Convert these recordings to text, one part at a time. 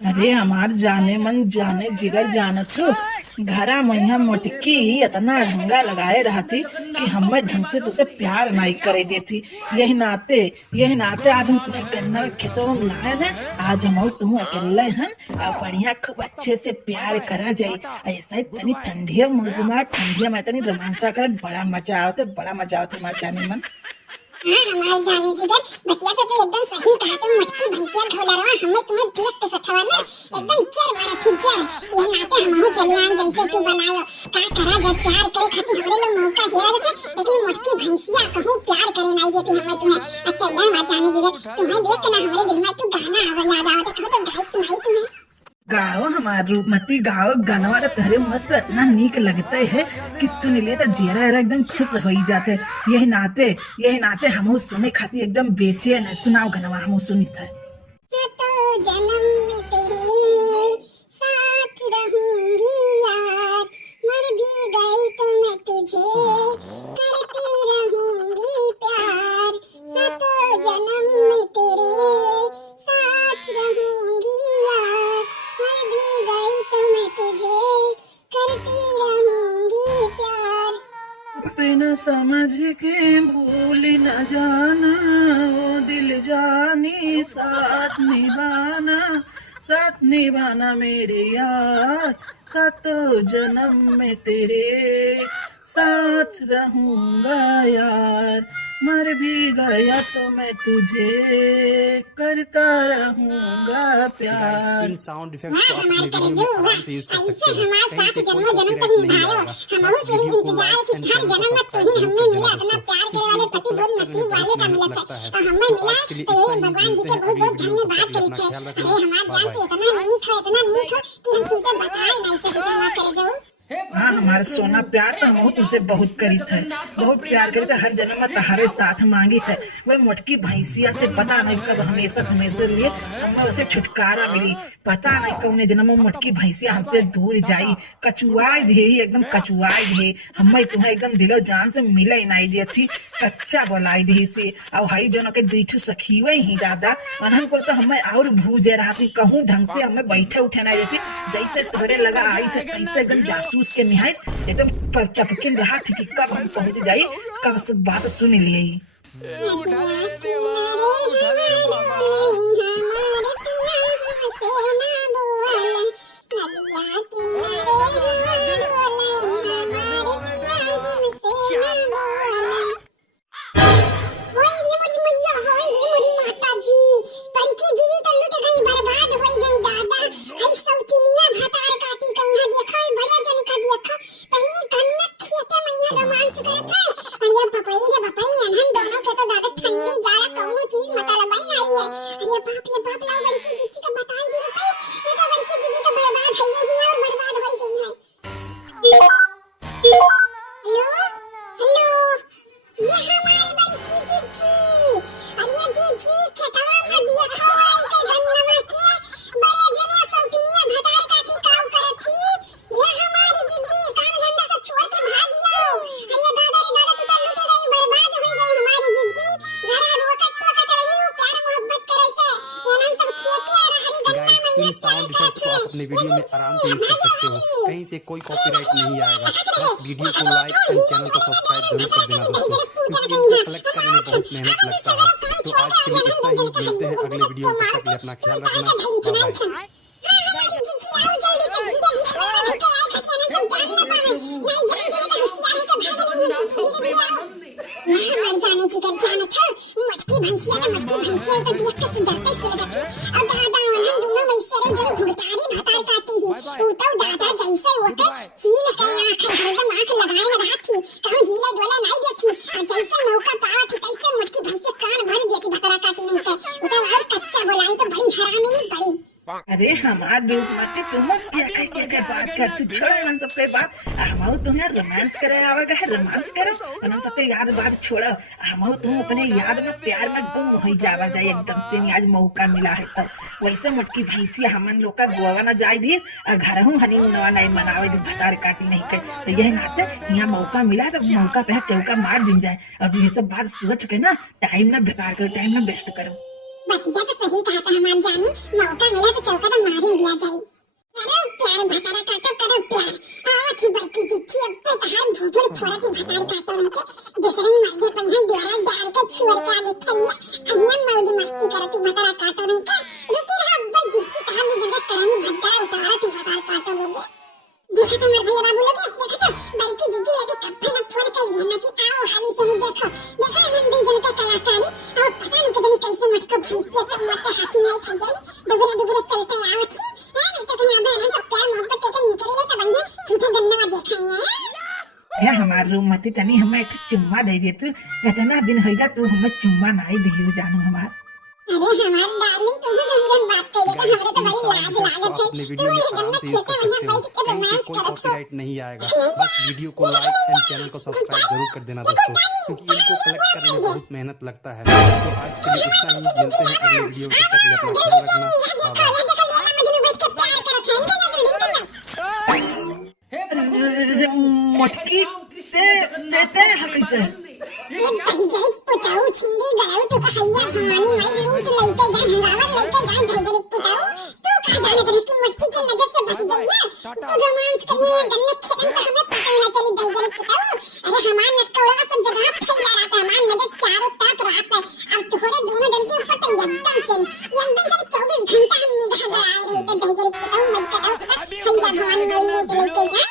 अरे हमार जाने मन जाने जिगर जानत हो। घरा मैया मोटकी इतना ढंगा लगाए रहती कि हमें ढंग से तुझसे प्यार नहीं करे देती। यही नाते आज हम तुम्हें गन्ना के खेतों में लाए ना। आज हम और तुम अकेले हन और बढ़िया खूब अच्छे से प्यार करा जाई। ऐसा ही तनी ठंडिया में तनी रोमांसा कर बड़ा मजा आवते हमारे जाने मन। हाँ हमारे जाने जिगर बतिया तो तू एकदम सही कहा। तुम मटकी भैंसिया ढोलरवा हमें तुम्हें देख के सथवा ना एकदम चर मारा थी चर। ये नाते हमहु चले आन जैसे तू बनायो का करा जब प्यार करे खातिर हमरे लोग मौका हेरा देते लेकिन मटकी भैंसिया कहूं प्यार करे नहीं देती हमें तुम्हें। अच्छा यार हमारे जाने जिगर तुम्हें देख के ना हमारे दिल में तू गाना आवा याद आवत कहो तो गाई सुनाई तुम्हें। गाओ हमार रूपमती गाओ गानवा तहरे मस्त इतना नीक लगते है कि सुन लिए तो जेरा एकदम खुश हो ही जाते। यही नाते हमहू सुने खातिर एकदम बेचैन है। सुनाओ गनवा हमहू सुनी था। तो जन्म में तेरे साथ रहूंगी यार मर भी गई तो मैं तुझे करती रहूंगी प्यार। सातों जन्म में तेरे साथ रहूंगी यार मर भी गई तो मैं तुझे करती रहूंगी प्यार। बिना समझ के भूल न जाना वो दिल जानी साथ निभाना मेरे यार। सातों जन्म में तेरे साथ रहूंगा यार मर भी गया तो मैं तुझे करता रहूंगा प्यार। इन साउंड इफेक्ट्स को आप अपने वीडियो में आराम से यूज कर सकते हो। कहीं से कोई कॉपीराइट नहीं आएगा। बस वीडियो को लाइक एंड चैनल को सब्सक्राइब जरूर कर देना दोस्तों, क्योंकि वीडियो को लाइक करने बहुत मेहनत लगता है। तो आज के लिए इतना ही, मिलते हैं अगले वीडियो में। तब तक के लिए अपना ख्याल रखना। Bye bye. इतना नीक है कि हम तुझसे बता ही नहीं सके तो मैं करे जाऊं। हाँ हमारे सोना प्यार तो हम तुझसे बहुत करी थे, बहुत प्यार करी थे। हर जन्म में तुम्हारे साथ मांगी थे। वो मोटकी भैंसिया से पता नहीं कब हमेशा लिए हमें उसे छुटकारा मिली। पता नहीं कौने जन्म में मोटकी भैंसिया हमसे दूर जाई कचुआई दे एकदम कचुआई दे। हमें तुम्हें एकदम दिलो जान से मिले ही नहीं दी थी। कच्चा बोलाई दी से और हई जन के दूठू सखीवे ही ज्यादा अनहन को तो हमें और भूजे रहा थी। कहूँ ढंग से हमें बैठे उठे नहीं देती। जैसे तोरे लगा आई थे ऐसे एकदम जासूस के निहायत एकदम चपकिन रहा थी कि कब हम पहुंच जाई कब सब बात सुन लिए। इन साउंड इफेक्ट्स को आप अपने वीडियो में आराम से यूज कर सकते हो। कहीं से कोई कॉपीराइट नहीं आएगा। बस वीडियो को लाइक एंड चैनल को सब्सक्राइब जरूर कर देना दोस्तों, क्योंकि इनको कलेक्ट करने में बहुत मेहनत लगता है। तो आज के लिए इतना ही, मिलते हैं अगले वीडियो में। तब तक के लिए अपना ख्याल रखना। Bye bye. जाने जिगर जाना था मटकी भैंसिया तो देख के सुजाते सुलगती और दादा वाला दोनों मैसरे जो भुगतारी भतार काटी ही उतो दादा जैसे होते चील के आंख हरदम आंख लगाए न रहा थी कहूं हिले डोले नहीं देती और जैसे मौका पावा थी तैसे मटकी भैंसिया कान भर देती भतरा काटी नहीं थे उतो और कच्चा बोलाई तो बड़ी हरामी नहीं बड़ी। अरे हमार रूपमती तुम क्या बात कर तू छोड़ इन सब के बात। हम तुम्हें रोमांस करे आवेगा है रोमांस करो और हम सबके याद बात छोड़ो। हम तुम अपने याद में प्यार में गुम हो जावा जाए एकदम से। आज मौका मिला है तब वैसे मटकी भैंसिया हमन लोग का गोवा न जाए दी और घर हूँ हनीमूनवा नहीं मनावे दी भतार काटी नहीं कर। तो यही नाते यहाँ मौका मिला तो मौका पे चौका मार दिन जाए और ये सब बात सोच के ना टाइम ना बेकार करो, टाइम ना वेस्ट करो। बतिया तो सही कहा था हमार जानू, मौका मिला तो चौका तो मार ही तैयार थी है नहीं तो कहीं अबे ना सब प्यार मोहब्बत करके निकल ले तब ये झूठा गन्ना देखाइए है हमार रूमती तनी हमें एक चुम्मा दे दे तू इतना दिन होगा तू हमें चुम्मा नहीं दियो जानू हमार अरे हमार डार्लिंग तुम जब बात कर रही गाइस तो इन हमें तो साउंड बड़ी इफेक्ट्स लाज को लागत आप है अपने वीडियो में आराम से यूज कर सकते हो, कहीं से कोई कॉपीराइट नहीं आएगा। बस वीडियो को लाइक एंड चैनल को सब्सक्राइब जरूर कर देना दोस्तों, क्योंकि इनको कलेक्ट करने में बहुत मेहनत लगता है। तो आज के लिए इतना ही, मिलते हैं अगले वीडियो में, तब तक के लिए अपना ख्याल रखना। Bye bye. मोटकी ते ते ते कैसे एक भैजरी पुताऊ छिंदी गलाऊ तो कहैया भवानी माई लूट लइके जाए हंगामा लइके जाए भैजरी पुताऊ तो कहा जाने तो कि मटकी के नजर से बच जाइए तो रोमांस करिए गन्ने खेतन का हमें पता ही ना चली भैजरी पुताऊ। अरे हमार नटकौड़ा का सब जगह फैला रहा था, हमार नजर चारों तरफ रहा है। अब तुम्हारे दोनों जन के ऊपर तो एकदम से 24 घंटा हम निगाह गड़ाए रहे थे भैजरी पुताऊ मर कटाऊ भैया भवानी माई लूट लइके जाए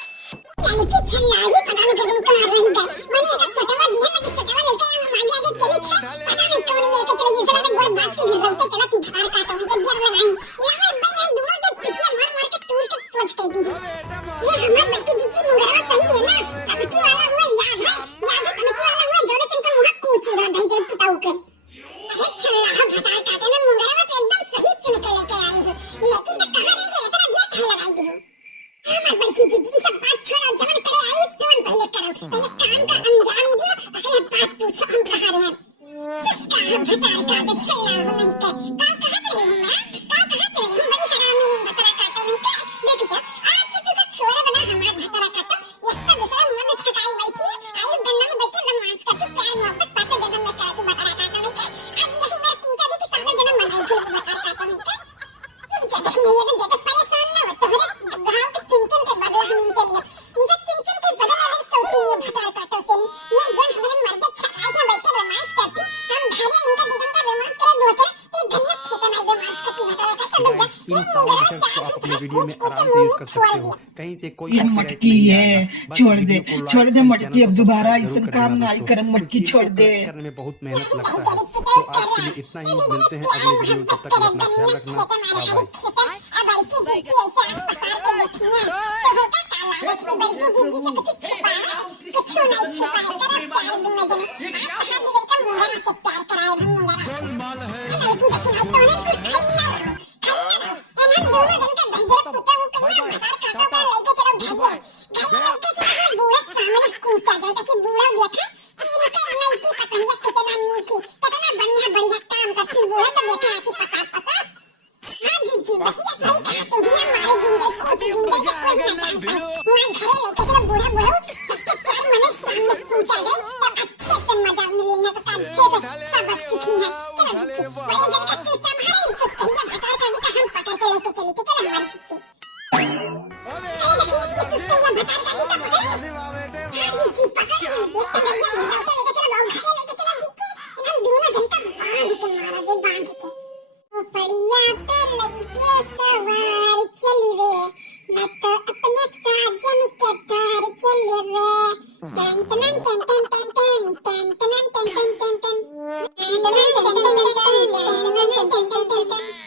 चल के छल्लाई पता नहीं कदम कहां रही गए मैंने एक छोटा दिया ना कि छोटा लेके हम आगे चली थे पता नहीं कौन लेके चले जिसने तो गोर बाज के गिर गए चला तू भार काटो मुझे गिर लगाई ना मैं भाई दोनों के पिटिया मार मार के तूल के सोच के दी ये हमार बल्कि जितनी मुगरा सही है ना कमिटी वाला हुआ याद है कमिटी वाला हुआ जोरे चंकर मुंह कूच रहा भाई जब पुताऊ के अरे छल्ला भटाई काटे ना मुगरा में तो एकदम सही चुन के लेके आई हो लेकिन तो कहां रही है इतना दिया कहां लगाई दी हो हमार बल्कि जितनी सब बात छोड़ो जवन करे आई तुम पहले करो पहले काम का अंजाम दो अगले बात पूछो हम कहां रहे हैं भटाई काटे छल्ला हो नहीं के काम कहां पे हूं मैं काम कहां पे हूं बड़ी हरामी ने भटाई काटो नहीं के देख जा आज तो तुका छोरा बना हमार भटाई काटो एक तो दूसरा मुंह में छकाई बैठी आयु गन्ना में बैठे रोमांस कर तू प्यार मोहब्बत साथ जन्म में कर तू भटाई काटो नहीं के आज यही मेरे पूजा दी कि साथ जन्म मनाई फिर भटाई काटो नहीं के जब तक नहीं है जब तक परेशान ना हो तो हर गांव के चिंचन के बदले हम इनसे लिया इनसे चिंचन के बदले हम सौती नहीं भटाई काटो से नहीं ये जन हमारे मर्दे छकाई के बैठे रोमांस करती हम घरे इनका दिदन का रोमांस करे दो के तो घर में खेत में रोमांस करती भटाई काटो गाइस इन साउंड इफेक्ट्स को आप अपने वीडियो में आराम से यूज कर सकते हो, कहीं से कोई ये कॉपीराइट मटकी नहीं है आएगा। बस छोड़ वीडियो दे को छोड़ लाइक दे एंड मटकी चैनल अब को दोबारा सब्सक्राइब ऐसा जरूर कर काम देना नहीं दोस्तों, कर मटकी क्योंकि छोड़ इनको दे कलेक्ट करने में बहुत मेहनत लगता है। तो आज के लिए इतना ही, मिलते हैं अगले वीडियो में, तब तक के लिए अपना ख्याल रखना। Bye bye. अब बल्कि जिज्जी ऐसे आप पसार के देखिए तो होगा काला देखिए बल्कि जिज्जी से कुछ छुपा है कुछ नहीं छुपा है तेरा प्यार दूंगा जने आप कहां भी का मुंडा से प्यार कराए हम मुंडा लड़की देखिए तो उन्हें कुछ खरी ना रहो एना दोनों जन का भेजे पुता वो कन्या भटार काटो पर लेके चलो घर लेके चलो बूढ़ा सामने कूचा जाए ताकि बूढ़ा देखा इनके नहीं की पता है कितना नीकी कितना बढ़िया बढ़िया काम करती बूढ़ा तो देखा है कि पसार पसार हाँ जी बतिया भाई कहा तो हमारे दिन जाए कुछ दिन जाए कोई ना चाहता वहाँ घरे लेके चलो बूढ़ा बूढ़ा सबके चार मने सामने पूछा गई तो अच्छे से मजा मिलने तो अच्छे से सबक सीखी है। चलो जी बड़े जन का किस्सा हमारे इंसस कहिए भटार करने का हम पकड़ के लेके चली तो चलो हमारी जी अरे देखिए ये सुस्ते ये भटार करने का पकड़े हाँ जी पकड़े एक तो बढ़िया दिन होते लेके चलो घरे लेके चलो जी इन्हें दोनों जन का बांध के मारा जी बांध के बढ़िया पे लइके सवार चली रे मैं तो अपने साजन के तार चली रे टन टन टन टन टन टन टन टन टन टन टन टन टन टन टन टन टन टन टन